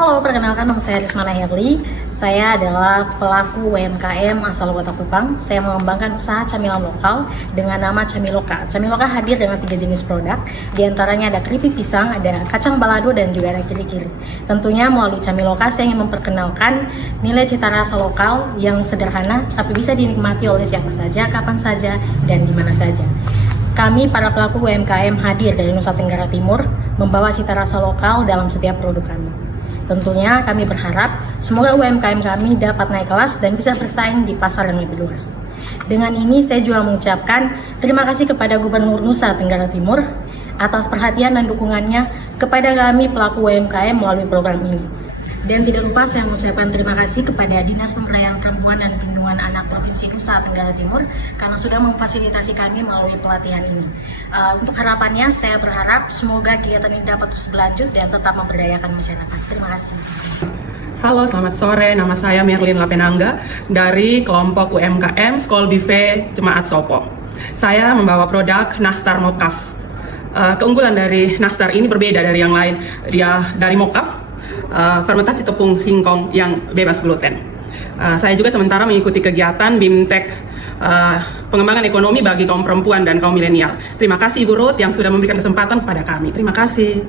Halo, perkenalkan nama saya Rismana Herli. Saya adalah pelaku UMKM asal Kota Kupang. Saya mengembangkan usaha camilan lokal dengan nama Camiloka. Camiloka hadir dengan 3 jenis produk. Di antaranya ada keripik pisang, ada kacang balado, dan juga ada kiri-kiri. Tentunya melalui Camiloka saya ingin memperkenalkan nilai cita rasa lokal yang sederhana, tapi bisa dinikmati oleh siapa saja, kapan saja, dan di mana saja. Kami para pelaku UMKM hadir dari Nusa Tenggara Timur membawa cita rasa lokal dalam setiap produk kami. Tentunya kami berharap semoga UMKM kami dapat naik kelas dan bisa bersaing di pasar yang lebih luas. Dengan ini saya juga mengucapkan terima kasih kepada Gubernur Nusa Tenggara Timur atas perhatian dan dukungannya kepada kami pelaku UMKM melalui program ini. Dan tidak lupa saya mengucapkan terima kasih kepada Dinas Pemberdayaan Perempuan dan Perlindungan Anak Provinsi Nusa Tenggara Timur karena sudah memfasilitasi kami melalui pelatihan ini. Untuk harapannya, saya berharap semoga kegiatan ini dapat terus berlanjut dan tetap memberdayakan masyarakat. Terima kasih. Halo, selamat sore. Nama saya Merlin Lapenangga dari kelompok UMKM Skol Bive Jemaat Sopo. Saya membawa produk Nastar Mokaf. Keunggulan dari Nastar ini berbeda dari yang lain. Dia dari Mokaf, fermentasi tepung singkong yang bebas gluten. Saya juga sementara mengikuti kegiatan BIMTEK pengembangan ekonomi bagi kaum perempuan dan kaum milenial. Terima kasih Ibu Ruth yang sudah memberikan kesempatan kepada kami. Terima kasih.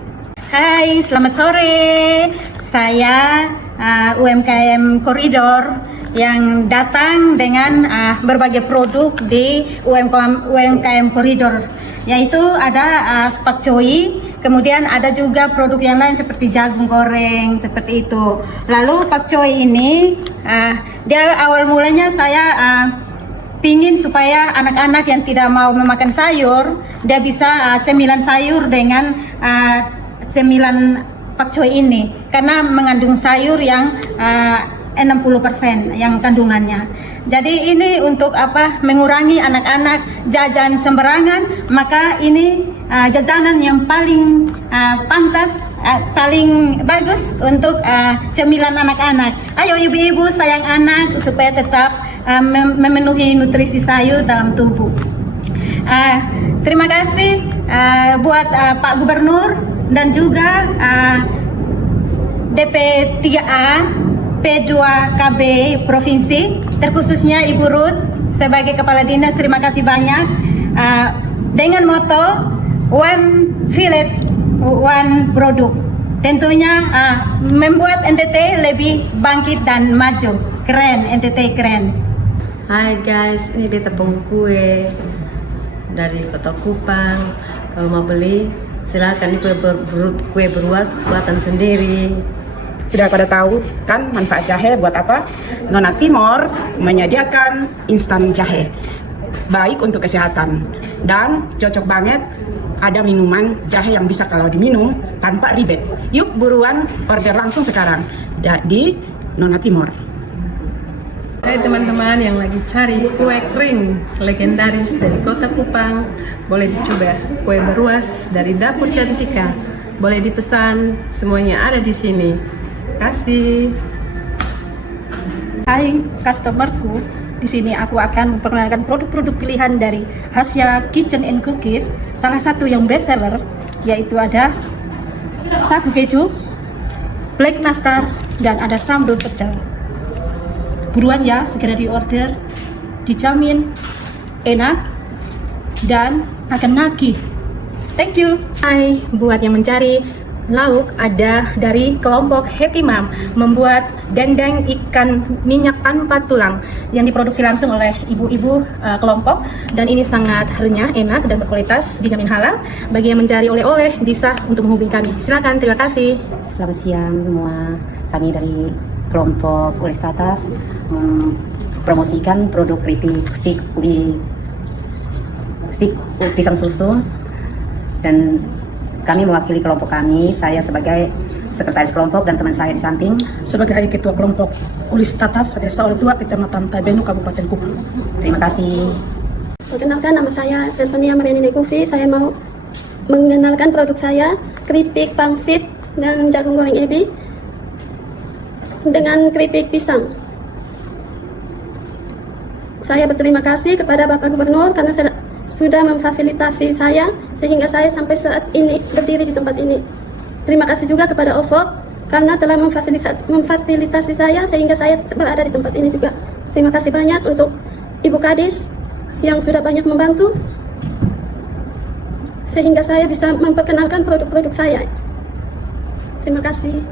Hai, selamat sore. Saya UMKM Koridor yang datang dengan berbagai produk di UMKM Koridor, yaitu ada pakcoy. Kemudian ada juga produk yang lain seperti jagung goreng, seperti itu. Lalu pakcoy ini, dia awal mulanya saya pingin supaya anak-anak yang tidak mau memakan sayur, dia bisa cemilan sayur dengan cemilan pakcoy ini. Karena mengandung sayur yang 60% yang kandungannya. Jadi ini untuk mengurangi anak-anak jajan sembarangan, maka ini jajanan yang paling pantas, paling bagus untuk cemilan anak-anak. Ayo ibu-ibu sayang anak supaya tetap memenuhi nutrisi sayur dalam tubuh. Terima kasih buat Pak Gubernur dan juga DP 3A P2KB Provinsi, terkhususnya Ibu Ruth sebagai Kepala Dinas. Terima kasih banyak. Dengan moto One Village, One Product, tentunya membuat NTT lebih bangkit dan maju. Keren, NTT keren. Hai guys, ini beta tepung kue dari Kota Kupang. Kalau mau beli silakan, ini kue beruas buatan sendiri. Sudah pada tahu kan manfaat jahe buat apa? Nona Timor menyediakan instan jahe, baik untuk kesehatan dan cocok banget. Ada minuman jahe yang bisa kalau diminum tanpa ribet. Yuk buruan order langsung sekarang di Nona Timor. Hai teman-teman yang lagi cari kue kering legendaris dari Kota Kupang, boleh dicoba kue beruas dari Dapur Cantika. Boleh dipesan, semuanya ada di sini. Kasih. Hai customerku, di sini aku akan memperkenalkan produk-produk pilihan dari Hasya Kitchen and Cookies. Salah satu yang best seller yaitu ada sagu keju, black nastar, dan ada sambal pecel. Buruan ya, segera di order, dijamin enak dan akan nagih. Thank you. Hai, buat yang mencari lauk, ada dari kelompok Happy Mom membuat dendeng ikan minyak tanpa tulang yang diproduksi langsung oleh ibu-ibu kelompok, dan ini sangat renyah, enak, dan berkualitas, dijamin halal. Bagi yang mencari oleh-oleh bisa untuk menghubungi kami. Silakan, terima kasih. Selamat siang semua. Kami dari kelompok Ulis Tataf promosikan produk keripik stik pisang susu, dan kami mewakili kelompok kami. Saya sebagai sekretaris kelompok dan teman saya di samping Sebagai ketua kelompok Ulif Tataf Desa Oletua Kecamatan Taibenu Kabupaten Kupang. Terima kasih. Perkenalkan, nama saya Selvania Mariani Negovi. Saya mau mengenalkan produk saya, keripik pangsit dan jagung goreng ebi dengan keripik pisang. Saya berterima kasih kepada Bapak Gubernur karena sudah memfasilitasi saya sehingga saya sampai saat ini berdiri di tempat ini. Terima kasih juga kepada OVOP karena telah memfasilitasi saya sehingga saya berada di tempat ini juga. Terima kasih banyak untuk Ibu Kadis yang sudah banyak membantu sehingga saya bisa memperkenalkan produk-produk saya. Terima kasih.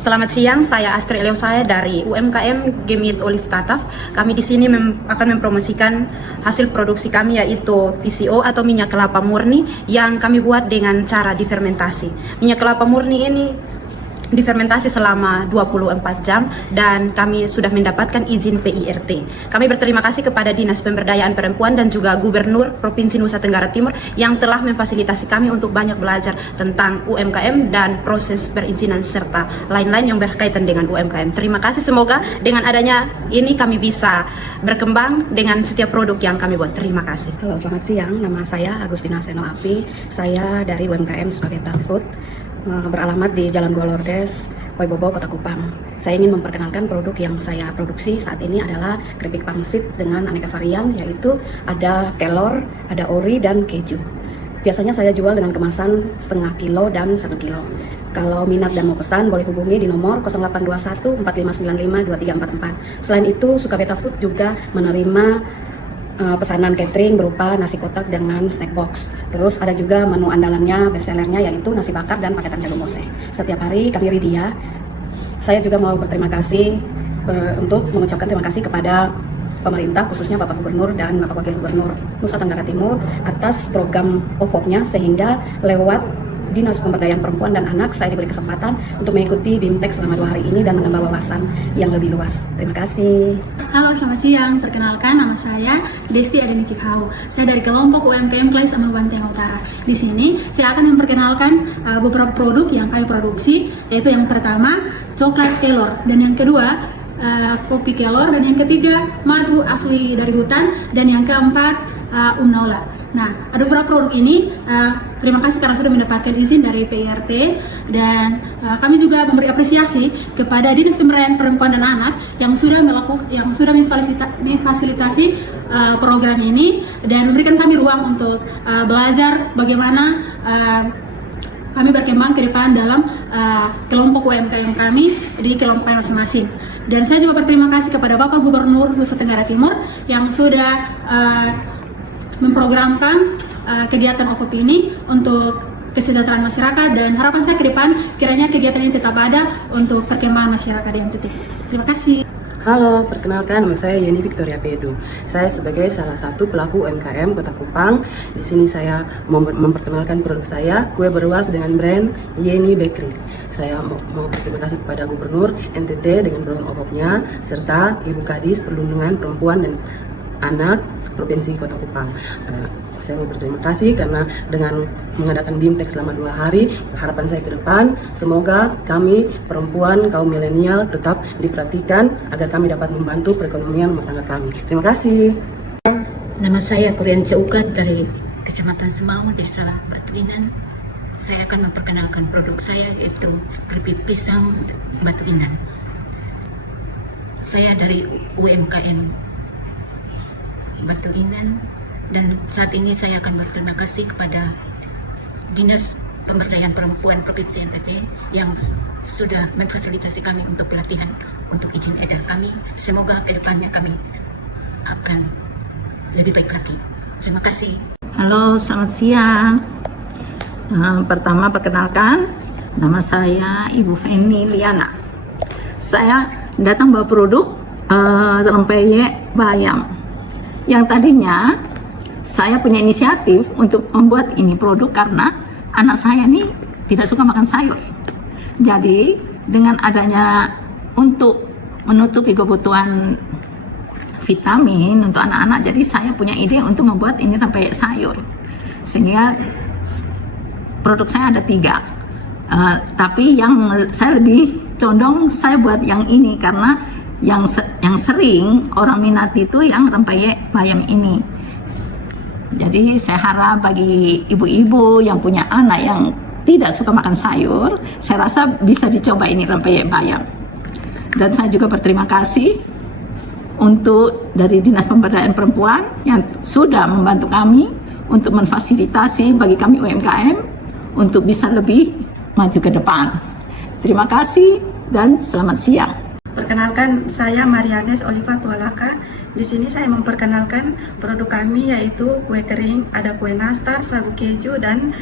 Selamat siang, saya Astri Eleosaya dari UMKM Gemit Olive Tataf. Kami di sini akan mempromosikan hasil produksi kami, yaitu VCO atau minyak kelapa murni yang kami buat dengan cara difermentasi. Minyak kelapa murni ini difermentasi selama 24 jam dan kami sudah mendapatkan izin PIRT. Kami berterima kasih kepada Dinas Pemberdayaan Perempuan dan juga Gubernur Provinsi Nusa Tenggara Timur yang telah memfasilitasi kami untuk banyak belajar tentang UMKM dan proses perizinan serta lain-lain yang berkaitan dengan UMKM. Terima kasih, semoga dengan adanya ini kami bisa berkembang dengan setiap produk yang kami buat. Terima kasih. Halo, selamat siang. Nama saya Agustina Senoapi. Saya dari UMKM Sukabeta Food, beralamat di Jalan Golordes, Poibobo, Kota Kupang. Saya ingin memperkenalkan produk yang saya produksi saat ini adalah keripik pangsit dengan aneka varian, yaitu ada kelor, ada ori, dan keju. Biasanya saya jual dengan kemasan setengah kilo dan 1 kilo. Kalau minat dan mau pesan boleh hubungi di nomor 0821 4595 2344. Selain itu, Sukabeta Food juga menerima pesanan catering berupa nasi kotak dengan snack box. Terus ada juga menu andalannya, bestsellernya, yaitu nasi bakar dan paketan jagung mose. Setiap hari kami ridia. Saya juga mau berterima kasih untuk mengucapkan terima kasih kepada pemerintah, khususnya Bapak Gubernur dan Bapak Wakil Gubernur Nusa Tenggara Timur atas program OVOP-nya, sehingga lewat Dinas Pemberdayaan Perempuan dan Anak saya diberi kesempatan untuk mengikuti BIMTEK selama 2 hari ini dan menambah wawasan yang lebih luas. Terima kasih. Halo, selamat siang. Perkenalkan, nama saya Desti Adeniki Kau. Saya dari kelompok UMKM Klais Aman Banten Utara. Di sini saya akan memperkenalkan beberapa produk yang kami produksi, yaitu yang pertama coklat kelor, dan yang kedua kopi kelor, dan yang ketiga madu asli dari hutan, dan yang keempat unola. Nah, ada beberapa produk ini. Terima kasih karena sudah mendapatkan izin dari PIRT, dan kami juga memberi apresiasi kepada Dinas Pemberdayaan Perempuan dan Anak yang sudah memfasilitasi program ini dan memberikan kami ruang untuk belajar bagaimana kami berkembang ke depan dalam kelompok UMKM kami di kelompok masing-masing. Dan saya juga berterima kasih kepada Bapak Gubernur Nusa Tenggara Timur yang sudah memprogramkan kegiatan OVOP ini untuk kesejahteraan masyarakat, dan harapan saya ke depan kiranya kegiatan ini tetap ada untuk perkembangan masyarakat yang tertib. Terima kasih. Halo, perkenalkan, nama saya Yeni Victoria Pedu. Saya sebagai salah satu pelaku UMKM Kota Kupang. Di sini saya memperkenalkan produk saya, kue beruas dengan brand Yeni Bakery. Saya mau berterima kasih kepada Gubernur NTT dengan program OVOP-nya, serta Ibu Kadis Perlindungan Perempuan dan Anak Provinsi Kota Kupang. Saya mau berterima kasih karena dengan mengadakan BIMTEK selama 2 hari, harapan saya ke depan semoga kami perempuan kaum milenial tetap diperhatikan agar kami dapat membantu perekonomian rumah tangga kami. Terima kasih. Nama saya Kurian Ceukat dari Kecamatan Semau, Desa Batuinan. Saya akan memperkenalkan produk saya, yaitu keripik pisang Batuinan. Saya dari UMKM Batuinan, dan saat ini saya akan berterima kasih kepada Dinas Pemberdayaan Perempuan Provinsi NTT yang sudah memfasilitasi kami untuk pelatihan untuk izin edar kami. Semoga kedepannya kami akan lebih baik lagi. Terima kasih. Halo, selamat siang. Pertama perkenalkan, nama saya Ibu Feni Liana. Saya datang bawa produk rempeyek bayam. Yang tadinya saya punya inisiatif untuk membuat ini produk karena anak saya ini tidak suka makan sayur. Jadi dengan adanya untuk menutupi kebutuhan vitamin untuk anak-anak, jadi saya punya ide untuk membuat ini rempeyek sayur. Sehingga produk saya ada 3. Tapi yang saya lebih condong saya buat yang ini karena yang sering orang minati itu yang rempeyek bayam ini. Jadi saya harap bagi ibu-ibu yang punya anak yang tidak suka makan sayur, saya rasa bisa dicoba ini rempeyek bayam. Dan saya juga berterima kasih untuk dari Dinas Pemberdayaan Perempuan yang sudah membantu kami untuk memfasilitasi bagi kami UMKM untuk bisa lebih maju ke depan. Terima kasih dan selamat siang. Perkenalkan, saya Marianes Oliva Tualaka. Di sini saya memperkenalkan produk kami yaitu kue kering, ada kue nastar, sagu keju, dan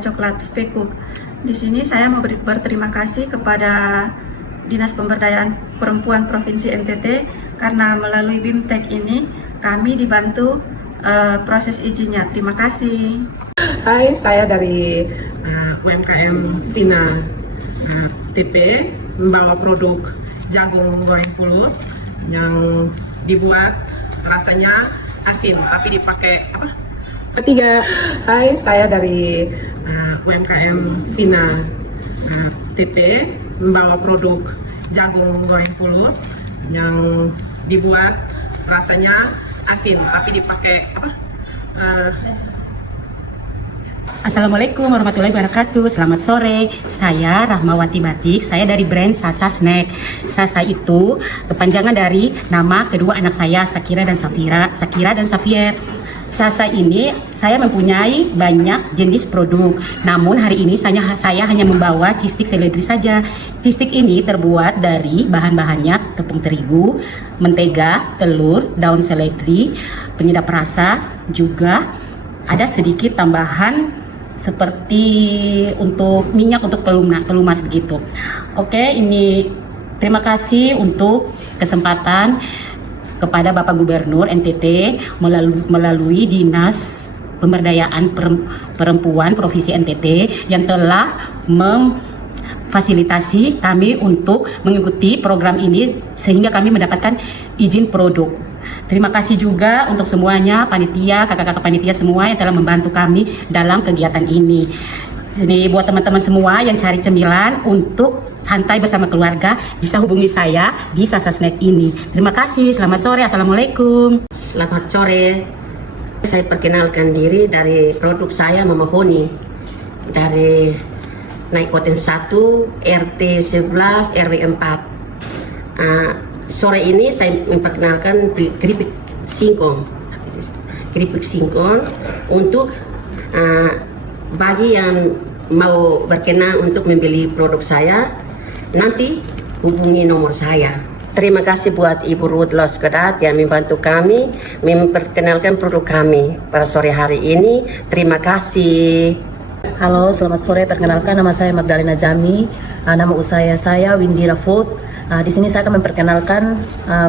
coklat spekuk. Di sini saya mau berterima kasih kepada Dinas Pemberdayaan Perempuan Provinsi NTT karena melalui BIMTEK ini kami dibantu proses izinnya. Terima kasih. Hai, saya dari UMKM Vina TP membawa produk jagung goreng pulut yang dibuat rasanya asin tapi dipakai apa? Ketiga. Hai, saya dari UMKM Vina TP membawa produk jagung goreng pulut yang dibuat rasanya asin tapi dipakai apa? Assalamualaikum warahmatullahi wabarakatuh. Selamat sore. Saya Rahmawati Batik. Saya dari brand Sasa Snack. Sasa itu kepanjangan dari nama kedua anak saya, Sakira dan Safier. Sasa ini saya mempunyai banyak jenis produk. Namun hari ini saya hanya membawa cheese stick seledri saja. Cheese stick ini terbuat dari bahan-bahannya tepung terigu, mentega, telur, daun seledri, penyedap rasa, juga ada sedikit tambahan seperti untuk minyak untuk pelumas begitu. Oke, ini terima kasih untuk kesempatan kepada Bapak Gubernur NTT melalui Dinas Pemberdayaan Perempuan Provinsi NTT yang telah memfasilitasi kami untuk mengikuti program ini sehingga kami mendapatkan izin produk. Terima kasih juga untuk semuanya, panitia, kakak-kakak panitia semua yang telah membantu kami dalam kegiatan ini. Jadi buat teman-teman semua yang cari cemilan untuk santai bersama keluarga, bisa hubungi saya di Sasa Snack ini. Terima kasih, selamat sore, assalamualaikum. Selamat sore, saya perkenalkan diri dari produk saya Memohoni dari Naikoten 1, RT 11, RW 4. Sore ini saya memperkenalkan keripik singkong untuk bagi yang mau berkenan untuk membeli produk saya, nanti hubungi nomor saya. Terima kasih buat Ibu Ruth Loskedat yang membantu kami memperkenalkan produk kami pada sore hari ini. Terima kasih. Halo, selamat sore. Perkenalkan, nama saya Magdalena Jami. Nama usaha saya Windira Food. Di sini saya akan memperkenalkan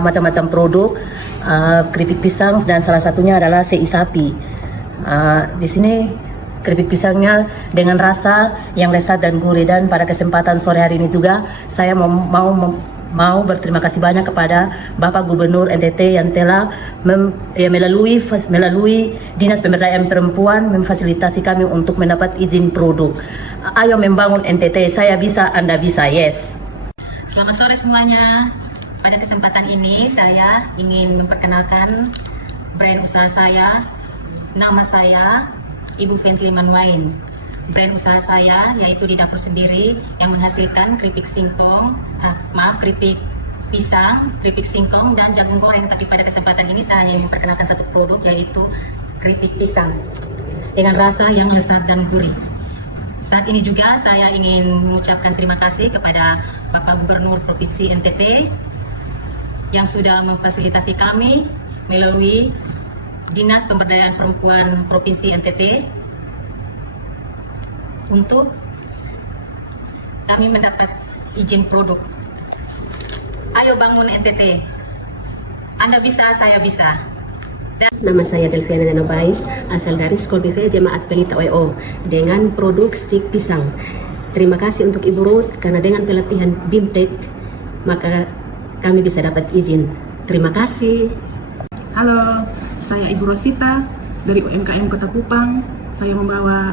macam-macam produk keripik pisang dan salah satunya adalah sei sapi. Di sini keripik pisangnya dengan rasa yang lezat dan gurih, dan pada kesempatan sore hari ini juga saya mau berterima kasih banyak kepada Bapak Gubernur NTT yang telah melalui Dinas Pemberdayaan Perempuan memfasilitasi kami untuk mendapat izin produk. Ayo membangun NTT, saya bisa, Anda bisa, yes. Selamat sore semuanya. Pada kesempatan ini saya ingin memperkenalkan brand usaha saya. Nama saya Ibu Fentri Manuain. Brand usaha saya yaitu di dapur sendiri yang menghasilkan keripik keripik pisang, keripik singkong, dan jagung goreng. Tapi pada kesempatan ini saya hanya memperkenalkan satu produk yaitu keripik pisang dengan rasa yang lezat dan gurih. Saat ini juga saya ingin mengucapkan terima kasih kepada Bapak Gubernur Provinsi NTT yang sudah memfasilitasi kami melalui Dinas Pemberdayaan Perempuan Provinsi NTT untuk kami mendapat izin produk. Ayo bangun NTT. Anda bisa, saya bisa. Nama saya Delviana Nanobais, asal dari Skol BV Jemaat Pelita OEO dengan produk stik pisang. Terima kasih untuk Ibu Ruth karena dengan pelatihan BIMTEK maka kami bisa dapat izin. Terima kasih. Halo, saya Ibu Rosita dari UMKM Kota Kupang. Saya membawa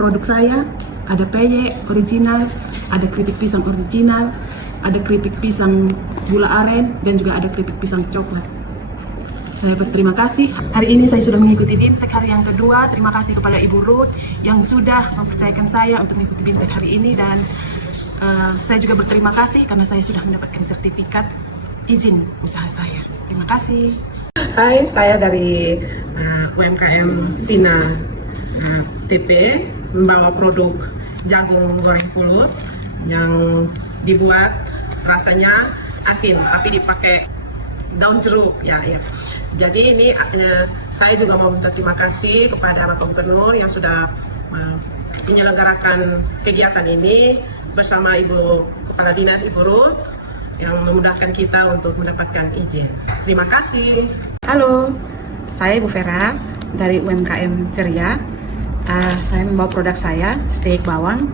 produk saya, ada peye original, ada keripik pisang original, ada keripik pisang gula aren, dan juga ada keripik pisang coklat. Saya berterima kasih. Hari ini saya sudah mengikuti BIMTEK hari yang kedua. Terima kasih kepada Ibu Ruth yang sudah mempercayakan saya untuk mengikuti BIMTEK hari ini, dan saya juga berterima kasih karena saya sudah mendapatkan sertifikat izin usaha saya. Terima kasih. Hai, saya dari UMKM Vina TP membawa produk jagung goreng pulut yang dibuat rasanya asin tapi dipakai daun jeruk ya. Jadi ini saya juga mau minta terima kasih kepada Bapak Gubernur yang sudah menyelenggarakan kegiatan ini bersama Ibu Kepala Dinas Ibu Ruth yang memudahkan kita untuk mendapatkan izin. Terima kasih. Halo, saya Ibu Vera dari UMKM Ceria. Saya membawa produk saya, steak bawang.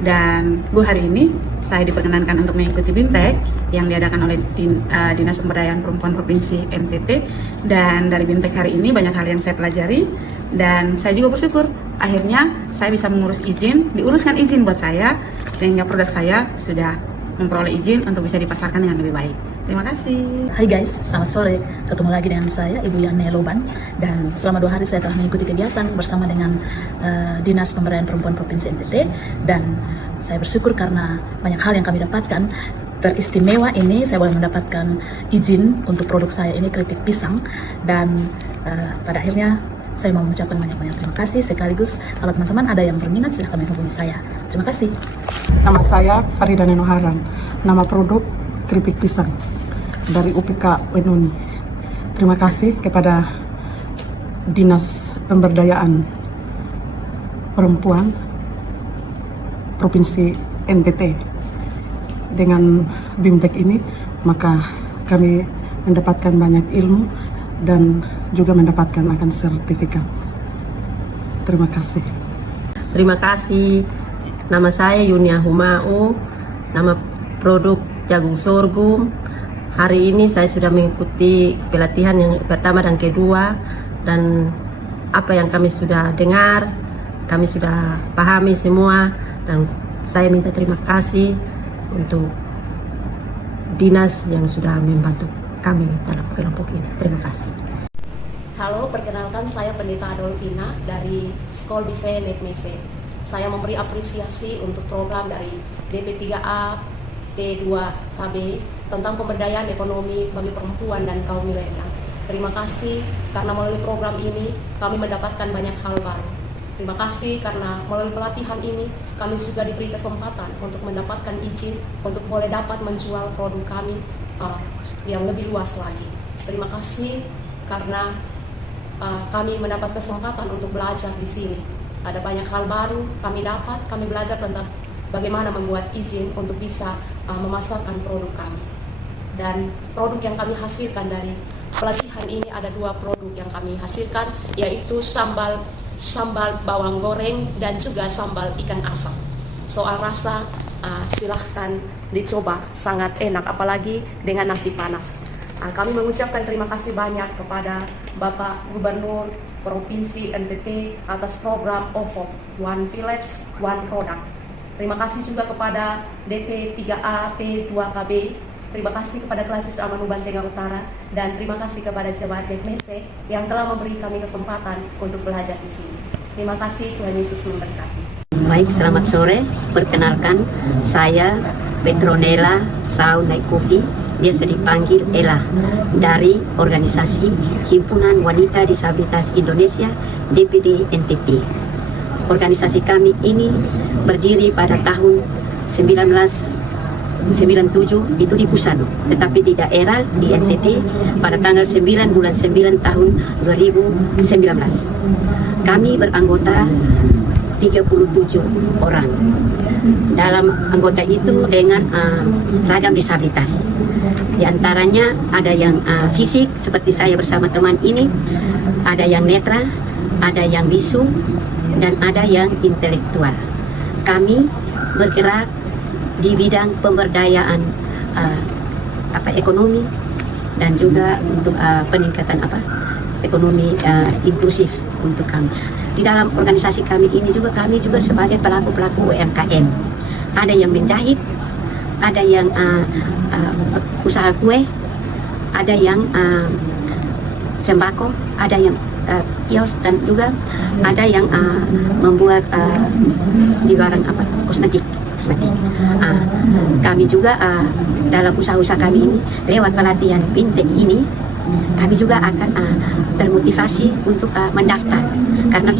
Dan hari ini saya diperkenankan untuk mengikuti BIMTEK yang diadakan oleh Dinas Pemberdayaan Perempuan Provinsi NTT. Dan dari BIMTEK hari ini banyak hal yang saya pelajari dan saya juga bersyukur akhirnya saya bisa mengurus izin, diuruskan izin buat saya sehingga produk saya sudah memperoleh izin untuk bisa dipasarkan dengan lebih baik. Terima kasih. Hai guys, selamat sore. Ketemu lagi dengan saya, Ibu Yani Loban. Dan selama 2 hari saya telah mengikuti kegiatan bersama dengan Dinas Pemberdayaan Perempuan Provinsi NTT. Dan saya bersyukur karena banyak hal yang kami dapatkan. Teristimewa ini saya boleh mendapatkan izin untuk produk saya ini keripik pisang. Dan pada akhirnya saya mau mengucapkan banyak-banyak terima kasih. Sekaligus kalau teman-teman ada yang berminat silahkan menghubungi saya. Terima kasih. Nama saya Farida Nenoharan. Nama produk keripik pisang dari UPK Wenoni. Terima kasih kepada Dinas Pemberdayaan Perempuan Provinsi NTT. Dengan BIMTEK ini maka kami mendapatkan banyak ilmu dan juga mendapatkan akan sertifikat. Terima kasih. Terima kasih. Nama saya Yunia Humao, nama produk jagung sorghum. Hari ini saya sudah mengikuti pelatihan yang pertama dan kedua, dan apa yang kami sudah dengar, kami sudah pahami semua, dan saya minta terima kasih untuk dinas yang sudah membantu kami dalam kelompok ini. Terima kasih. Halo, perkenalkan saya Pendeta Adolfina dari Skol Bife Netmese. Saya memberi apresiasi untuk program dari DP3A P2KB tentang pemberdayaan ekonomi bagi perempuan dan kaum milenial. Terima kasih karena melalui program ini kami mendapatkan banyak hal baru. Terima kasih karena melalui pelatihan ini kami juga diberi kesempatan untuk mendapatkan izin untuk boleh dapat menjual produk kami yang lebih luas lagi. Terima kasih karena kami mendapat kesempatan untuk belajar di sini. Ada banyak hal baru kami belajar tentang bagaimana membuat izin untuk bisa memasarkan produk kami. Dan produk yang kami hasilkan dari pelatihan ini ada 2 produk yang kami hasilkan, yaitu sambal bawang goreng dan juga sambal ikan asam. Soal rasa silahkan dicoba, sangat enak apalagi dengan nasi panas. Kami mengucapkan terima kasih banyak kepada Bapak Gubernur Provinsi NTT atas program OVO, One Village, One Product. Terima kasih juga kepada DP3A P2KB, terima kasih kepada Klasis Amanu Banteng Utara, dan terima kasih kepada Jabat Netmese yang telah memberi kami kesempatan untuk belajar di sini. Terima kasih, Tuhan Yesus memberkati. Baik, selamat sore. Perkenalkan, saya Petronella Sau Naikofi, biasa dipanggil Ella, dari organisasi Himpunan Wanita Disabilitas Indonesia DPD NTT. Organisasi kami ini berdiri pada tahun 1997 itu di pusat, tetapi di daerah di NTT pada tanggal 9 bulan 9 tahun 2019. Kami beranggota 37 orang. Dalam anggota itu dengan ragam disabilitas. Di antaranya ada yang fisik seperti saya bersama teman ini, ada yang netra, ada yang bisu, dan ada yang intelektual. Kami bergerak di bidang pemberdayaan ekonomi dan juga untuk peningkatan ekonomi inklusif untuk kami. Di dalam organisasi kami ini juga kami juga sebagai pelaku-pelaku UMKM. Ada yang menjahit, ada yang usaha kue, ada yang sembako, ada yang kios, dan juga ada yang membuat di barang kosmetik. Kami juga dalam usaha-usaha kami ini lewat pelatihan BIMTEK ini kami juga akan termotivasi untuk mendaftar, karena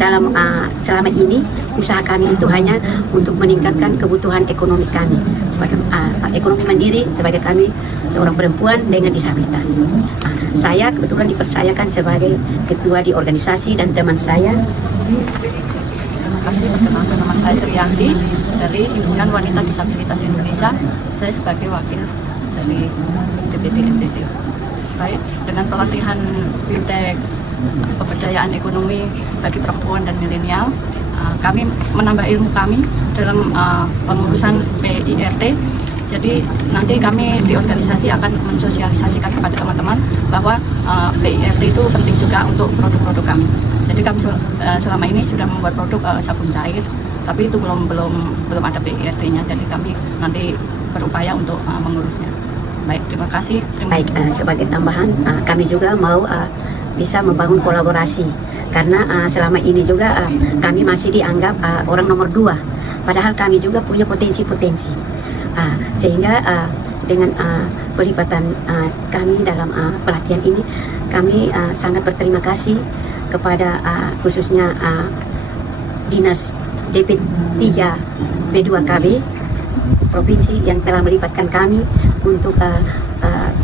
dalam selama ini usaha kami itu hanya untuk meningkatkan kebutuhan ekonomi kami sebagai ekonomi mandiri sebagai kami seorang perempuan dengan disabilitas. Saya kebetulan dipercayakan sebagai ketua di organisasi dan teman saya. Terima kasih, perkenalkan nama saya Sriyanti dari Himpunan Wanita Disabilitas Indonesia. Saya sebagai wakil dari DPD NTT. Baik, dengan pelatihan BIMTEK pemberdayaan ekonomi bagi perempuan dan milenial, kami menambah ilmu kami dalam pengurusan PIRT. Jadi nanti kami di organisasi akan mensosialisasikan kepada teman-teman bahwa PIRT itu penting juga untuk produk-produk kami. Jadi kami selama ini sudah membuat produk sabun cair, tapi itu belum ada PIRT-nya. Jadi kami nanti berupaya untuk mengurusnya. Baik, terima kasih. Baik, sebagai tambahan, kami juga mau bisa membangun kolaborasi karena selama ini juga kami masih dianggap orang nomor 2, padahal kami juga punya potensi-potensi. Sehingga dengan pelibatan kami dalam pelatihan ini, kami sangat berterima kasih kepada khususnya Dinas DP 3 P2KB Provinsi yang telah melibatkan kami untuk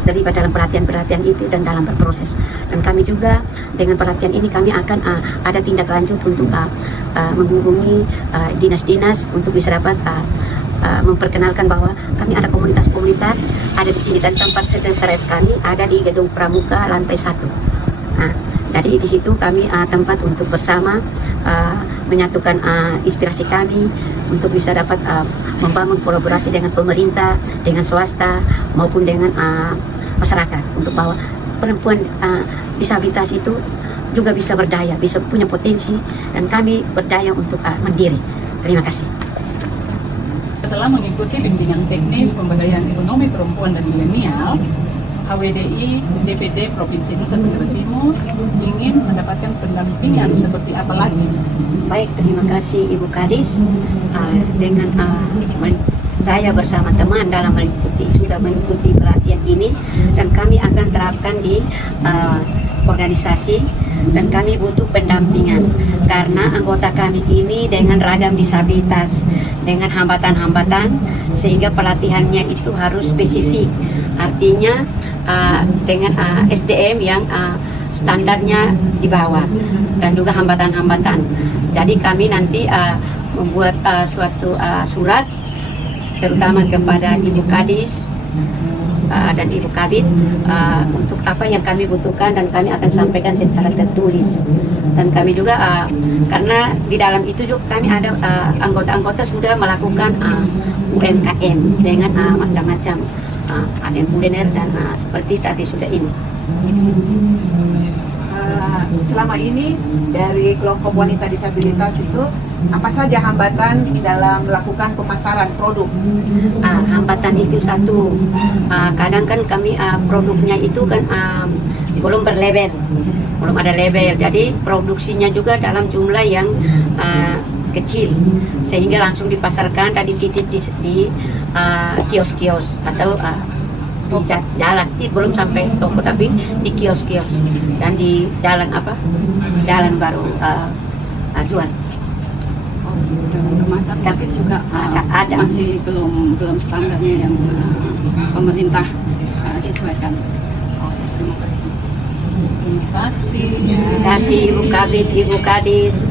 terlibat dalam pelatihan-pelatihan itu dan dalam berproses. Dan kami juga dengan pelatihan ini kami akan ada tindak lanjut untuk menghubungi dinas-dinas untuk bisa dapat memperkenalkan bahwa kami ada komunitas-komunitas ada di sini, dan tempat sekretariat kami ada di Gedung Pramuka lantai 1. Jadi di situ kami tempat untuk bersama menyatukan inspirasi kami untuk bisa dapat membangun kolaborasi dengan pemerintah, dengan swasta maupun dengan masyarakat, untuk bahwa perempuan disabilitas itu juga bisa berdaya, bisa punya potensi, dan kami berdaya untuk mandiri. Terima kasih. Setelah mengikuti bimbingan teknis pemberdayaan ekonomi perempuan dan milenial, HWDI DPD Provinsi Nusa Tenggara Timur ingin mendapatkan pendampingan seperti apa lagi? Baik, terima kasih Ibu Kadis. Dengan saya bersama teman dalam sudah mengikuti pelatihan ini, dan kami akan terapkan di organisasi, dan kami butuh pendampingan karena anggota kami ini dengan ragam disabilitas, dengan hambatan-hambatan, sehingga pelatihannya itu harus spesifik. Artinya dengan SDM yang standarnya di bawah, dan juga hambatan-hambatan. Jadi kami nanti membuat suatu surat terutama kepada Ibu Kadis dan Ibu Kabid untuk apa yang kami butuhkan, dan kami akan sampaikan secara tertulis. Dan kami juga karena di dalam itu juga kami ada anggota-anggota sudah melakukan UMKM dengan macam-macam, ada yang kuliner dan seperti tadi sudah ini. Selama ini dari kelompok wanita disabilitas itu apa saja hambatan dalam melakukan pemasaran produk? Hambatan itu satu, kadang kan kami produknya itu kan belum berlabel, belum ada label, jadi produksinya juga dalam jumlah yang kecil, sehingga langsung dipasarkan dan dititip di kios-kios atau di jalan, belum sampai toko tapi di kios-kios dan di jalan jalan baru jual. Kemasan tapi juga ada masih belum standarnya yang pemerintah sesuaikan. Terima kasih. Terima kasih Ibu Kabid, Ibu Kadis.